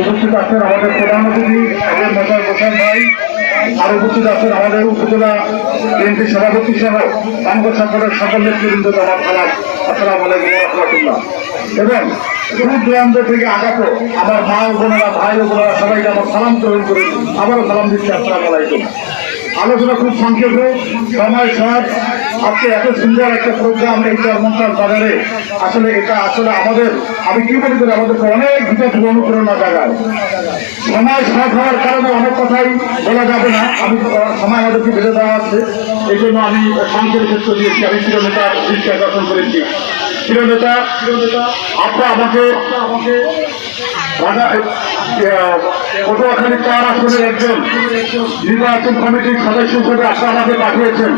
উপস্থিত আছেন আমাদের প্রধান অতিথি মোতার হোসেন ভাই, আর উপস্থিত আছেন আমাদের উপজেলা বিএনপি সভাপতি সহ অঙ্গ সংগঠনের সকল নেতৃবৃন্দ। আমার সালাম, আসসালামু আলাইকুম ওয়া রাহমাতুল্লাহ। এবং দূর দূরান্ত থেকে আগত আমার মা ও বোনেরা, ভাই ও বোনেরা সবাইকে আমার সালাম গ্রহণ করে আবারও সালাম দিচ্ছি, আসসালামু আলাইকুম। আলোচনা খুব সংক্ষেপে, সময় শর্ট। আজকে এত সুন্দর একটা প্রোগ্রাম এই চরমন্তার বাজারে, আসলে এটা আসলে আমাদের, আমি কি মনে করি, আমাদেরকে অনেক ভিতর থেকে অনুপ্রেরণা জায়গায়। সময় শর্ট হওয়ার কারণে অনেক কথাই বলা যাবে না, আমি সময় আমাদেরকে বেঁধে দেওয়া আছে, এই জন্য আমি সংক্ষেপে শেষ করে দিয়েছি। আমি চিরনেতার দৃষ্টি আকর্ষণ করেছি। চিরনেতা আপনার আমাকে পটুয়াখালী 4 আসনের একজন নির্বাচন কমিটির সদস্য হিসেবে আপনারা আমাকে পাঠিয়েছেন।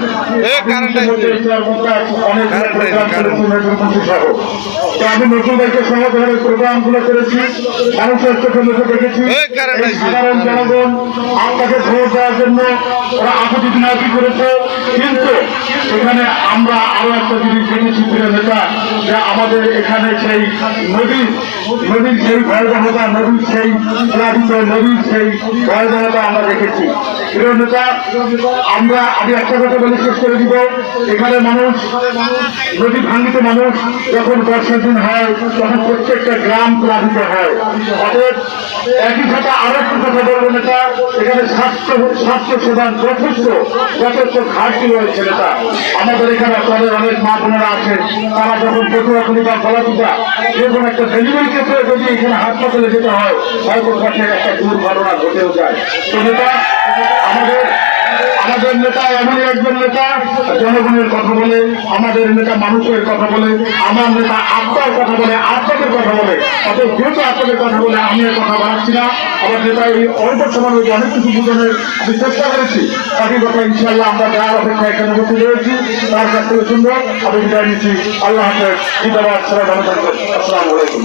আমি নতুন দায়িত্ব সহ ধরনের প্রোগ্রামগুলো করেছি, মানুষের চোখে মুখে দেখেছি। সাধারণ জনগণ আপনাকে ভোট দেওয়ার জন্য ওরা আপত্তি বিনতি করেছে, কিন্তু এখানে আমরা আরো একটা জিনিস দেখেছি প্রিয় নেতা, যে আমাদের এখানে সেই নদীর সেই ভয়াবহতা, নদীর সেই প্লাবিত, নদীর সেই ভয়াবহতা আমরা দেখেছি। প্রিয় নেতা, আমি একটা কথা বলে শেষ করে দিব। এখানে মানুষ, নদী ভাঙ্গিত মানুষ যখন বর্ষার দিন হয় তখন প্রত্যেকটা গ্রাম প্লাবিত হয়। অতএব একই সাথে আরো একটু কথা বলবো নেতা, এখানে স্বাস্থ্য সেবার যথেষ্ট ঘাটতি রয়েছে নেতা। আমাদের এখানে আপনাদের অনেক মা বোনেরা আছে, তারা যখন পটুয়াখালী বা গলাচিপা যে কোনো একটা ডেলিভারি ক্ষেত্রে যদি এখানে হাসপাতালে যেতে হয়, হয়তো পথে একটা দুর্ঘটনা ঘটেও যায়। তো নেতা, আমাদের নেতা এমনই একজন নেতা, জনগণের কথা বলে, আমাদের নেতা মানুষের কথা বলে, আমার নেতা আত্মার কথা বলে, আত্মাদের কথা বলে। অত যেহেতু আপনাদের কথা বলে আমি এর কথা বাড়াচ্ছি না। আমার নেতা এই অল্প সময় মধ্যে অনেক কিছু বোঝানোর আমি চেষ্টা করেছি। বাকি কথা ইনশাল্লাহ আমরা যার অপেক্ষা এখানে বসে রয়েছি তার কাছ থেকে সুন্দর আমি বিদায় নিচ্ছি। আল্লাহ হাফেজ। জিন্দাবাদ। সবাই ভালো থাকবেন। আসসালামু আলাইকুম।